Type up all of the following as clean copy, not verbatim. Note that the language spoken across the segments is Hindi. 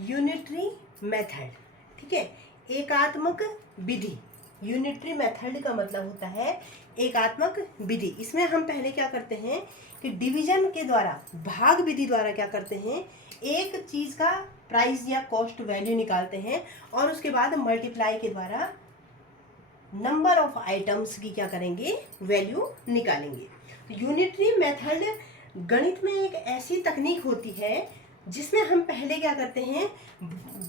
यूनिटरी मेथड, ठीक है, एकात्मक विधि। यूनिटरी मेथड का मतलब होता है एकात्मक विधि। इसमें हम पहले क्या करते हैं कि डिवीजन के द्वारा, भाग विधि द्वारा क्या करते हैं, एक चीज का प्राइस या कॉस्ट वैल्यू निकालते हैं और उसके बाद मल्टीप्लाई के द्वारा नंबर ऑफ आइटम्स की क्या करेंगे, वैल्यू निकालेंगे। तो यूनिटरी मेथड गणित में एक ऐसी तकनीक होती है जिसमें हम पहले क्या करते हैं,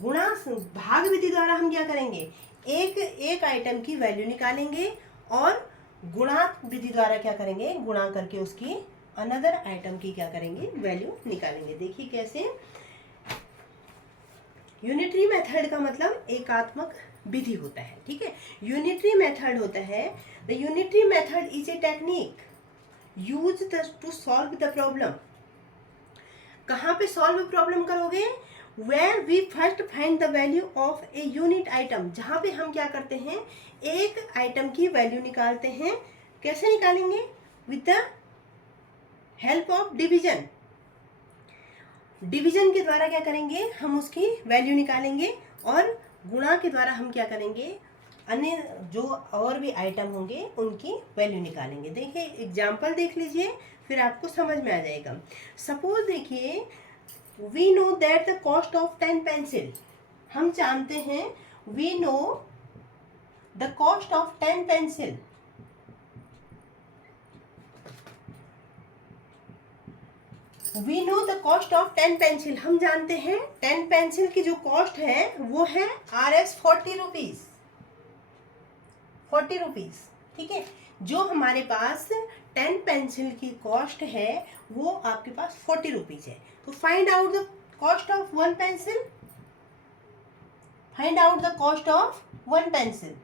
गुणा भाग विधि द्वारा हम क्या करेंगे, एक आइटम की वैल्यू निकालेंगे और गुणा विधि द्वारा क्या करेंगे, गुणा करके उसकी अनदर आइटम की क्या करेंगे, वैल्यू निकालेंगे। देखिए कैसे। यूनिटरी मेथड का मतलब एकात्मक विधि होता है, ठीक है। यूनिटरी मेथड होता है, the unitary method is a technique use to solve the problem. कहाँ पे सॉल्व प्रॉब्लम करोगे, where we first find the value of a unit item, जहाँ पे हम क्या करते हैं, एक आइटम की वैल्यू निकालते हैं। कैसे निकालेंगे, with the help of division. Division के द्वारा क्या करेंगे, हम उसकी वैल्यू निकालेंगे और गुणा के द्वारा हम क्या करेंगे, अन्य जो और भी आइटम होंगे उनकी वैल्यू निकालेंगे। देखिए एग्जाम्पल देख लीजिए, फिर आपको समझ में आ जाएगा। सपोज देखिए, we know that the cost of 10 pencil, हम जानते हैं, we know the cost of 10 pencil. We know the cost of 10 pencil, हम जानते हैं 10 पेंसिल की जो कॉस्ट है वो है RS 40 रुपीज, 40 रुपीज, ठीक है। जो हमारे पास 10 पेंसिल की कॉस्ट है वो आपके पास 40 रुपीज है। तो find out the cost of 1 pencil, find out the cost of 1 pencil,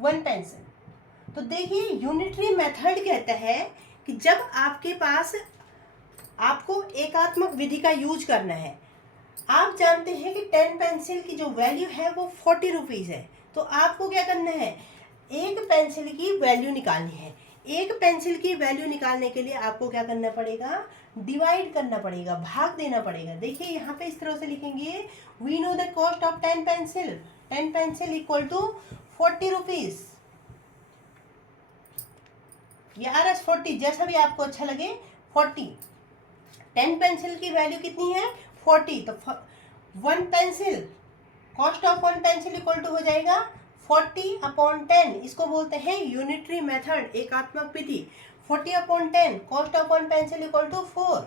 1 pencil. तो देखिए यूनिटरी मेथड कहता है कि जब आपके पास, आपको एकात्मक विधि का यूज करना है, आप जानते हैं कि 10 पेंसिल की जो वैल्यू है वो 40 रुपीज़ है, तो आपको क्या करना है, एक पेंसिल की वैल्यू निकालनी है। एक पेंसिल की वैल्यू निकालने के लिए आपको क्या करना पड़ेगा, डिवाइड करना पड़ेगा, भाग देना पड़ेगा। देखिए यहाँ पे इस तरह से लिखेंगे, we know the cost of 10 pencil, 10 pencil equal to 40 rupees, या RS 40, जैसा भी आपको अच्छा लगे, 40। 10 पेंसिल की वैल्यू कितनी है, 40, तो 1 pencil, cost of 1 pencil equal to हो जाएगा 40/10। इसको बोलते हैं यूनिटरी मेथड, एकात्मक विधि। 40/10, cost of 1 pencil equal to 4,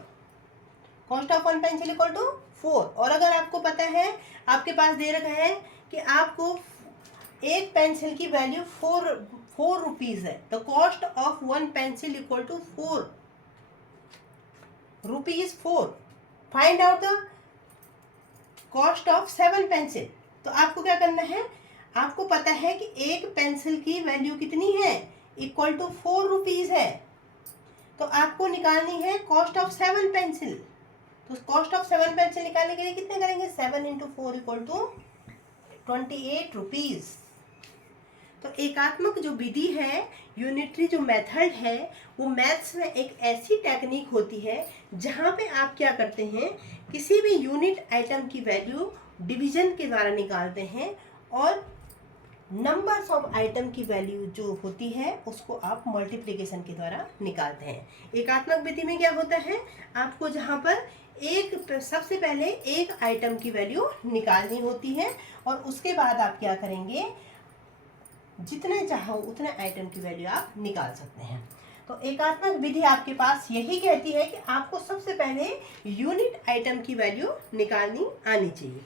cost of 1 pencil equal to 4। और अगर आपको पता है, आपके पास दे रखा है कि आपको एक पेंसिल की वैल्यू 4 रुपीज़ है, the cost of 1 pencil equal to 4 rupees 4। Find out the cost of 7 pencil. तो आपको क्या करना है, आपको पता है कि एक पेंसिल की वैल्यू कितनी है, इक्वल टू 4 रुपीज है, तो आपको निकालनी है कॉस्ट ऑफ 7 पेंसिल। तो कॉस्ट ऑफ 7 पेंसिल निकालने के लिए कितने करेंगे, 7 × 4 इक्वल टू 28 रुपीज। तो एकात्मक जो विधि है, यूनिटरी जो मेथड है, वो मैथ्स में एक ऐसी टेक्निक होती है जहाँ पे आप क्या करते हैं, किसी भी यूनिट आइटम की वैल्यू डिवीजन के द्वारा निकालते हैं और नंबर्स ऑफ आइटम की वैल्यू जो होती है उसको आप मल्टीप्लिकेशन के द्वारा निकालते हैं। एकात्मक विधि में क्या होता है, आपको जहाँ पर सबसे पहले एक आइटम की वैल्यू निकालनी होती है और उसके बाद आप क्या करेंगे, जितने चाहो उतने आइटम की वैल्यू आप निकाल सकते हैं। तो एकात्मक विधि आपके पास यही कहती है कि आपको सबसे पहले यूनिट आइटम की वैल्यू निकालनी आनी चाहिए,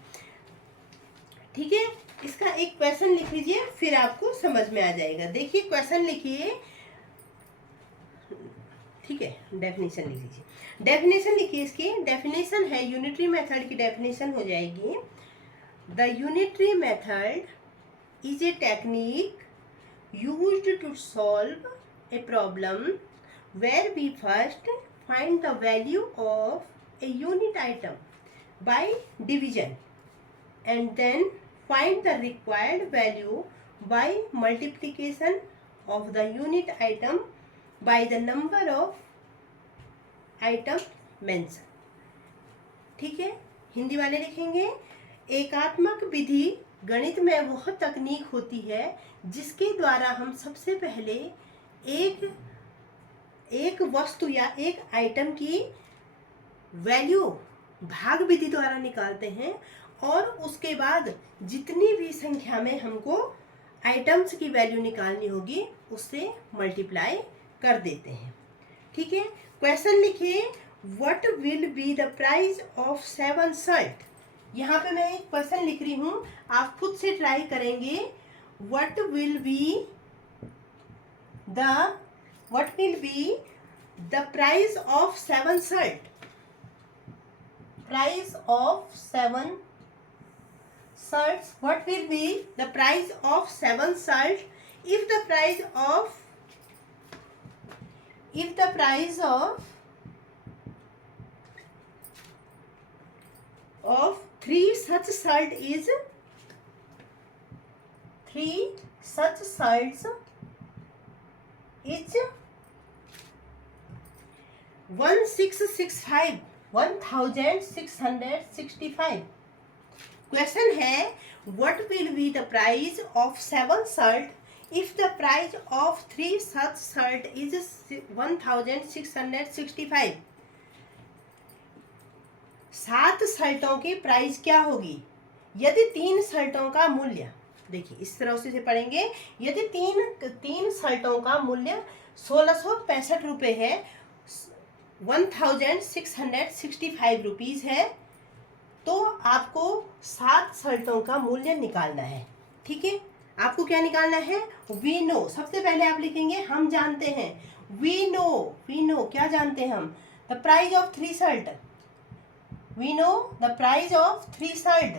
ठीक है। इसका एक क्वेश्चन लिख लीजिए, फिर आपको समझ में आ जाएगा। देखिए क्वेश्चन लिखिए, ठीक है, डेफिनेशन लिख लीजिए। डेफिनेशन लिखिए, इसकी डेफिनेशन है, यूनिटरी मेथड की डेफिनेशन हो जाएगी, the unitary method is a technique used to solve a problem where we first find the value of a unit item by division and then find the required value by multiplication of the unit item by the number of item mentioned, ठीक है। हिंदी वाले लिखेंगे, एकात्मक विधि गणित में वह तकनीक होती है जिसके द्वारा हम सबसे पहले एक वस्तु या एक आइटम की वैल्यू भाग विधि द्वारा निकालते हैं और उसके बाद जितनी भी संख्या में हमको आइटम्स की वैल्यू निकालनी होगी उससे मल्टीप्लाई कर देते हैं। ठीक है, क्वेश्चन लिखिए, what will be the price of 7 shirt. यहाँ पे मैं एक क्वेश्चन लिख रही हूँ, आप खुद से ट्राई करेंगे। What will be the price of 7 shirt. Price of 7 shirts. What will be the price of 7 shirts if the price of 3 such shirt is 1665 1665। Question है, what will be the price of 7 shirt if the price of 3 such shirt is 1665। 7 शर्टों की प्राइस क्या होगी यदि 3 शर्टों का मूल्य, देखिए इस तरह से पढ़ेंगे, यदि तीन शर्टों का मूल्य 1665 रुपये है, 1665 रुपीज़ है, तो आपको 7 शर्टों का मूल्य निकालना है। ठीक है, आपको क्या निकालना है, वी नो। सबसे पहले आप लिखेंगे हम जानते हैं, वी नो क्या जानते हैं हम, the price of 3 shirt. We know the price of 3 shirt,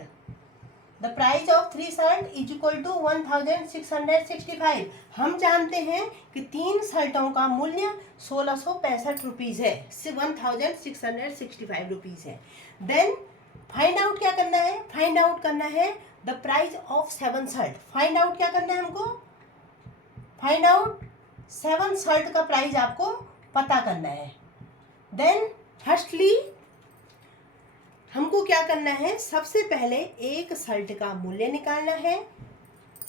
the price of 3 shirt is equal to 1665। हम जानते हैं कि 3 शर्टों का मूल्य 1665 रुपीज़ है, 1665 रुपीज़ है। देन फाइंड आउट क्या करना है, फाइंड आउट करना है the price of 7 shirt. Find out क्या करना है हमको, फाइंड आउट 7 शर्ट का प्राइस आपको पता करना है। देन फर्स्टली हमको क्या करना है, सबसे पहले एक शर्ट का मूल्य निकालना है।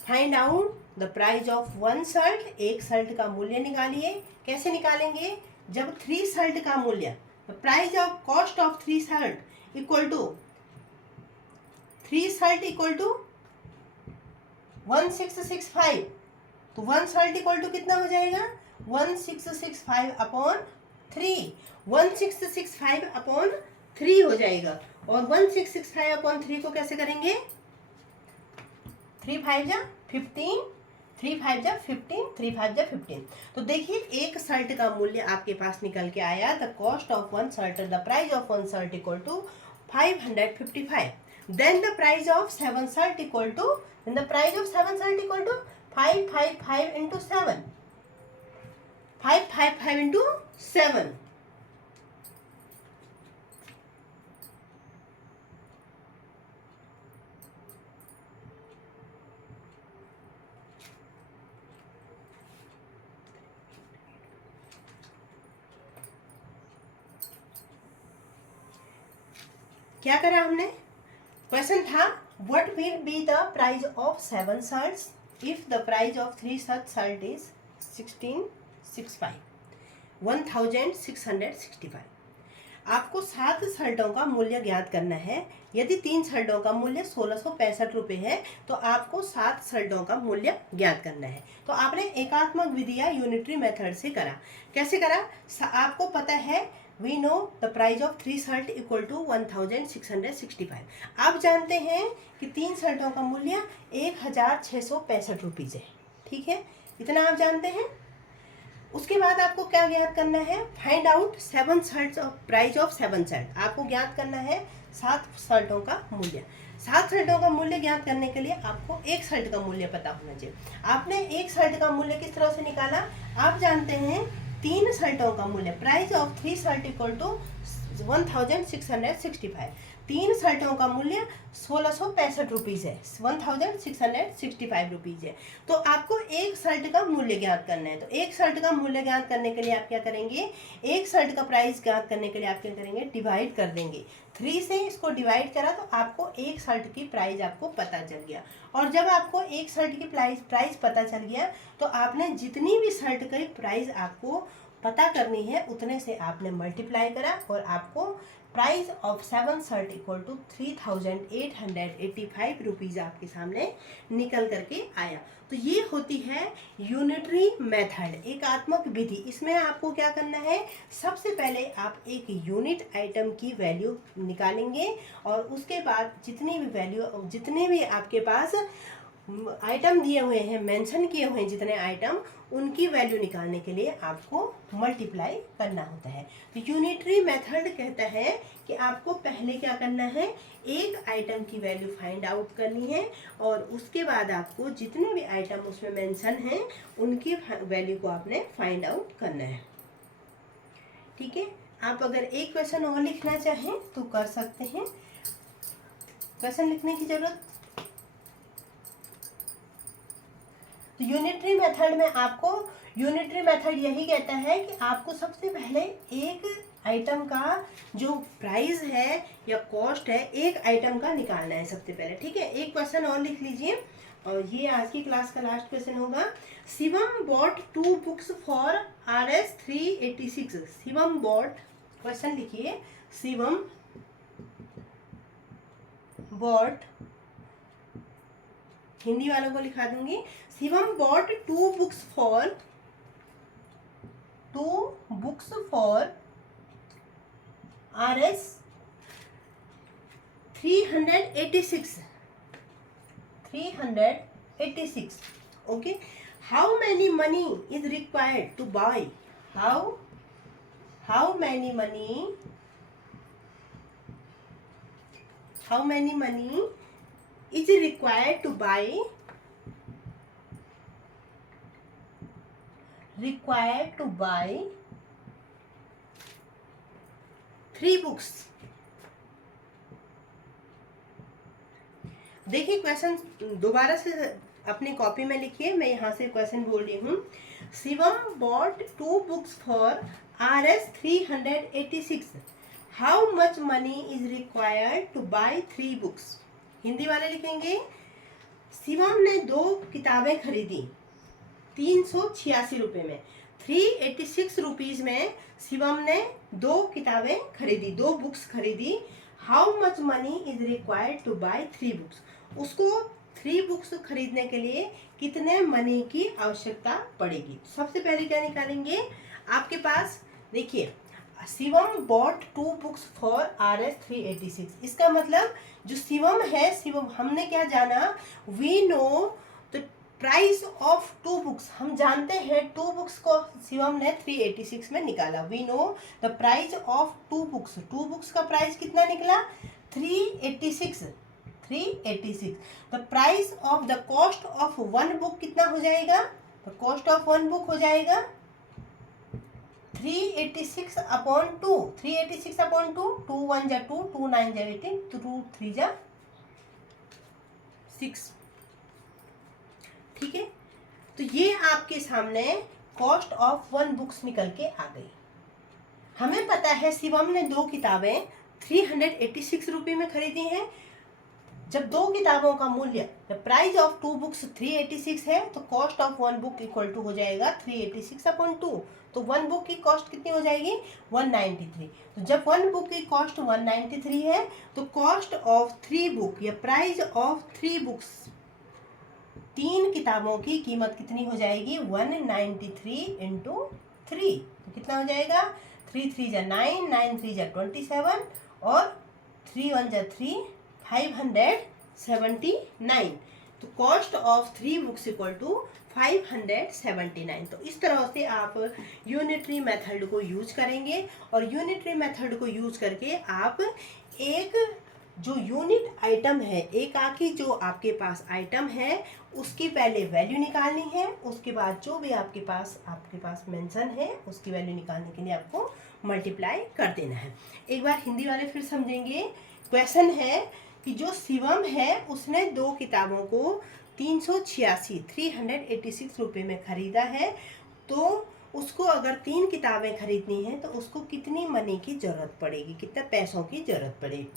Find out the price of 1 shirt. एक शर्ट का मूल्य निकालिए। कैसे निकालेंगे, जब 3 शर्ट का मूल्य, the price of cost of 3 shirt equal to 3 shirt equal to 1665, तो 1 शर्ट इक्वल टू कितना हो जाएगा, 1665 अपॉन 3, 1665 अपॉन 3 हो जाएगा। और 1665 अपॉन 3 को कैसे करेंगे, 3 5 जा 15, 3 5 जा 15, 3 5 जा 15। तो देखिए एक शर्ट का मूल्य आपके पास निकल के आया, the cost of 1 shirt, the price of 1 shirt equal to 555। Then the price of 7 shirt equal to, the price of 7 shirt equal to 555 into 7, 555 into 7। क्या करा हमने, क्वेश्चन था what will be the price of 7 shirts if the price of 3 such shirt is 1665। आपको 7 शर्टों का मूल्य ज्ञात करना है। यदि 3 शर्टों का मूल्य 1665 रुपये है तो आपको 7 शर्टों का मूल्य ज्ञात करना है। तो आपने एकात्मक विधि या यूनिटरी मेथड से करा। कैसे करा, आपको पता है we know the price of 3 shirt equal to 1665। आप जानते हैं कि 3 शर्टों का मूल्य 1665 रुपीज़ है। ठीक है, इतना आप जानते हैं। उसके बाद आपको क्या ज्ञात करना है, find out 7 shirts of price of 7 shirt. आपको ज्ञात करना है 7 शर्टों का मूल्य। 7 शर्टों का मूल्य ज्ञात करने के लिए आपको एक शर्ट का मूल्य पता होना चाहिए। आपने एक शर्ट का मूल्य किस तरह से निकाला, आप जानते हैं 3 शर्टों का मूल्य, price of 3 shirt equal to 1665। 3 शर्टों का मूल्य 1665 रुपीज़ है, 1665 रुपीज़ है। तो आपको एक शर्ट का मूल्य ज्ञात करना है। तो एक शर्ट का मूल्य ज्ञात करने के लिए आप क्या करेंगे, एक शर्ट का प्राइस ज्ञात करने के लिए आप क्या करेंगे, डिवाइड कर देंगे। 3 से इसको डिवाइड करा तो आपको एक शर्ट की प्राइस आपको पता चल गया। और जब आपको एक शर्ट की प्राइस पता चल गया तो आपने जितनी भी शर्ट की प्राइस आपको पता करनी है उतने से आपने मल्टीप्लाई करा और आपको price of 7 shirt equal to 3885 rupees आपके सामने निकल करके आया। तो ये होती है यूनिटरी मेथड, एकात्मक विधि। इसमें आपको क्या करना है, सबसे पहले आप एक यूनिट आइटम की वैल्यू निकालेंगे और उसके बाद जितने भी आपके पास आइटम दिए हुए हैं, मेंशन किए हुए हैं जितने आइटम, उनकी वैल्यू निकालने के लिए आपको मल्टीप्लाई करना होता है। तो यूनिटरी मेथड कहता है कि आपको पहले क्या करना है, एक आइटम की वैल्यू फाइंड आउट करनी है और उसके बाद आपको जितने भी आइटम उसमें मेंशन हैं उनकी वैल्यू को आपने फाइंड आउट करना है। ठीक है, आप अगर एक क्वेश्चन और लिखना चाहें तो कर सकते हैं। क्वेश्चन लिखने की जरूरत, तो यूनिटरी मेथड में आपको, यूनिटरी मेथड यही कहता है कि आपको सबसे पहले एक आइटम का जो प्राइस है या कॉस्ट है एक आइटम का निकालना है सबसे पहले। ठीक है, एक क्वेश्चन और लिख लीजिए और ये आज की क्लास का लास्ट क्वेश्चन होगा। Shivam bought 2 books for RS 386। Shivam bought, question लिखिए, शिवम बॉट, हिंदी वालों को लिखा दूंगी, Shivam bought 2 books for RS 386। Okay, how many money is required to buy? How many money is required to buy 3 books. देखिए क्वेश्चन दोबारा से अपनी कॉपी में लिखिए, मैं यहाँ से क्वेश्चन बोल रही हूँ। Shivam bought 2 books for RS 386। How much money is required to buy 3 books. Hindi वाले लिखेंगे, शिवम ने 2 किताबें खरीदी 386 रुपये में। 386 रुपीज़ में शिवम ने 2 किताबें खरीदी, 2 बुक्स खरीदी। How much money is required to buy 3 books. उसको 3 बुक्स खरीदने के लिए कितने मनी की आवश्यकता पड़ेगी। सबसे पहले क्या निकालेंगे, आपके पास देखिए, Shivam bought 2 books for RS 386। इसका मतलब जो शिवम है, शिवम हमने क्या जाना, we know the price of 2 books. हम जानते हैं 2 बुक्स को शिवम ने 386 में निकाला। We know the price of 2 books. 2 books का प्राइस कितना निकला, 386। The price of the cost of 1 book कितना हो जाएगा, द कॉस्ट ऑफ 1 बुक हो जाएगा 386 अपॉन 2। 386 अपॉन 2, 2 1 जा 2, 2 9 जा 18, 2 3 जा 6। ठीक है, तो ये आपके सामने कॉस्ट ऑफ 1 बुक्स निकल के आ गई। हमें पता है शिवम ने 2 किताबें 386 रुपये में खरीदी हैं। जब 2 किताबों का मूल्य, द प्राइस ऑफ 2 बुक्स 386 है, तो cost of 1 book equal to हो जाएगा 386 अपॉन 2। तो 1 बुक की कॉस्ट कितनी हो जाएगी, 193। तो जब 1 बुक की कॉस्ट 193 है तो कॉस्ट ऑफ 3 बुक या प्राइस ऑफ 3 बुक्स, 3 किताबों की कीमत कितनी हो जाएगी, 193 इंटू 3। तो कितना हो जाएगा, 3 3 जा 9, 9 3 जा 27 और 3 1 जा 3, 579। तो cost of 3 books equal to 579। तो इस तरह से आप यूनिटरी मेथड को यूज करेंगे और यूनिटरी मेथड को यूज करके आप एक जो यूनिट आइटम है, एक आखी जो आपके पास आइटम है उसकी पहले वैल्यू निकालनी है, उसके बाद जो भी आपके पास मेंशन है उसकी वैल्यू निकालने के लिए आपको मल्टीप्लाई कर देना है। एक बार हिंदी वाले फिर समझेंगे। क्वेश्चन है कि जो शिवम है उसने 2 किताबों को 386 रुपये में ख़रीदा है, तो उसको अगर 3 किताबें खरीदनी हैं तो उसको कितनी मनी की ज़रूरत पड़ेगी, कितने पैसों की ज़रूरत पड़ेगी।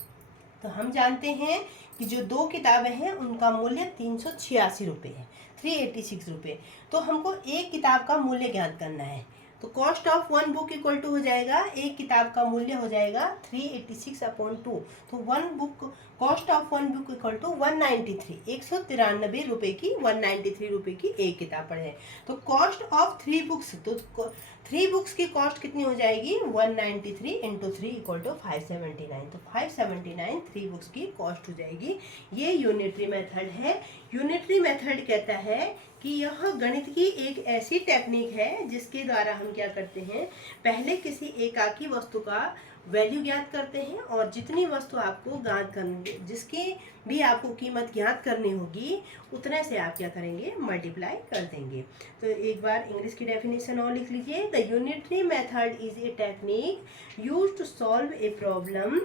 तो हम जानते हैं कि जो 2 किताबें हैं उनका मूल्य 386 रुपये है, 386 रुपये। तो हमको एक किताब का मूल्य ज्ञात करना है, तो cost of 1 book equal to हो जाएगा, एक किताब का मूल्य हो जाएगा 386/2। तो 1 book, cost of 1 book equal to 193, 193 रुपये की, 193 रुपये की एक किताब पड़ जाए। तो कॉस्ट ऑफ 3 बुक्स, तो 3 बुक्स की कॉस्ट कितनी हो जाएगी, 193 इंटू 3 इक्वल टू 579। तो 579 3 बुक्स की कॉस्ट हो जाएगी। ये यूनिटरी मेथड है। यूनिटरी मेथड कहता है कि यह गणित की एक ऐसी टेक्निक है जिसके द्वारा हम क्या करते हैं, पहले किसी एकाकी वस्तु का वैल्यू ज्ञात करते हैं और जितनी वस्तु आपको ज्ञात करनी, जिसकी भी आपको कीमत ज्ञात करनी होगी उतने से आप क्या करेंगे, मल्टीप्लाई कर देंगे। तो एक बार इंग्लिश की डेफिनेशन और लिख लीजिए। The unitary method is a technique used to solve a problem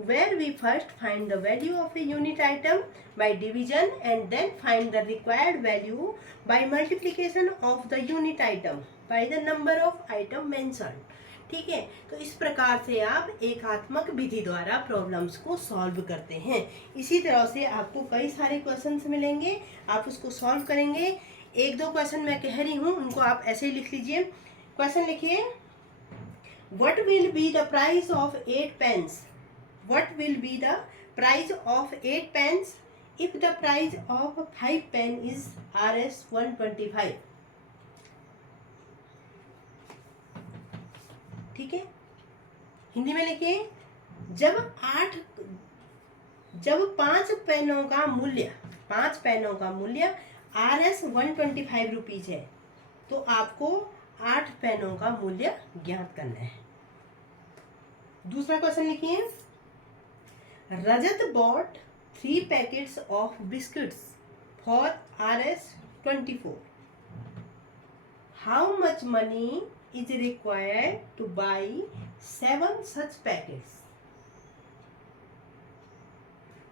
where we first find the value of a unit item by division and then find the required value by multiplication of the unit item by the number of item mentioned। ठीक है, तो इस प्रकार से आप एकात्मक विधि द्वारा प्रॉब्लम्स को सॉल्व करते हैं। इसी तरह से आपको कई सारे क्वेश्चंस मिलेंगे, आप उसको सॉल्व करेंगे। 1-2 क्वेश्चन मैं कह रही हूँ, उनको आप ऐसे ही लिख लीजिए। क्वेश्चन लिखिए, what will be the price of 8 pens? What will be the price of 8 pence if the price of 5 pen is Rs 125? ठीक है, हिंदी में लिखिए, जब 5 पेनों का मूल्य, 5 पेनों का मूल्य Rs 125 रुपीज है, तो आपको 8 पेनों का मूल्य ज्ञात करना है। दूसरा क्वेश्चन लिखिए, Rajat bought 3 packets of biscuits for Rs 24. How much money is required to buy 7 such packets?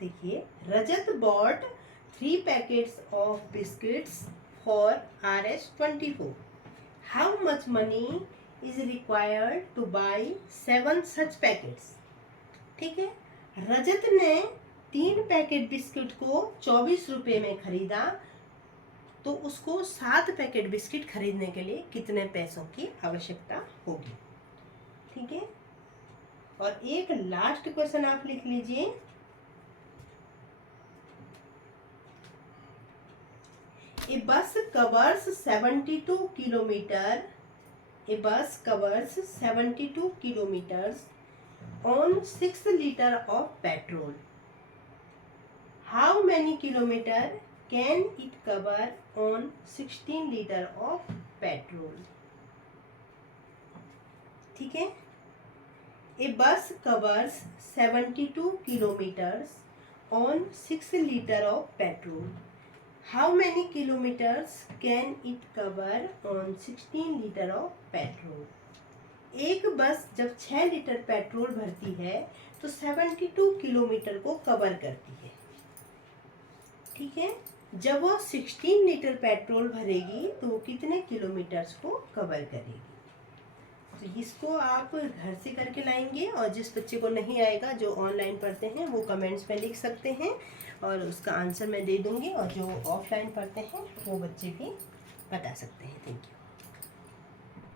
देखिए, Rajat bought 3 packets of biscuits for Rs 24. How much money is required to buy 7 such packets? ठीक है, रजत ने 3 पैकेट बिस्किट को 24 रुपये में खरीदा, तो उसको 7 पैकेट बिस्किट खरीदने के लिए कितने पैसों की आवश्यकता होगी। ठीक है, और एक लास्ट क्वेश्चन आप लिख लीजिए, ए बस कवर्स 72 किलोमीटर, ए बस covers 72 kilometres on 6 liter of petrol. How many kilometer can it cover on 16 liter of petrol? ठीक है, a bus covers 72 kilometers on 6 liter of petrol. How many kilometers can it cover on 16 liter of petrol? एक बस जब 6 लीटर पेट्रोल भरती है तो 72 किलोमीटर को कवर करती है। ठीक है, जब वो 16 लीटर पेट्रोल भरेगी तो वो कितने किलोमीटर्स को कवर करेगी। तो इसको आप घर से करके लाएंगे, और जिस बच्चे को नहीं आएगा, जो ऑनलाइन पढ़ते हैं, वो कमेंट्स में लिख सकते हैं और उसका आंसर मैं दे दूँगी, और जो ऑफलाइन पढ़ते हैं वो बच्चे भी बता सकते हैं। Thank you.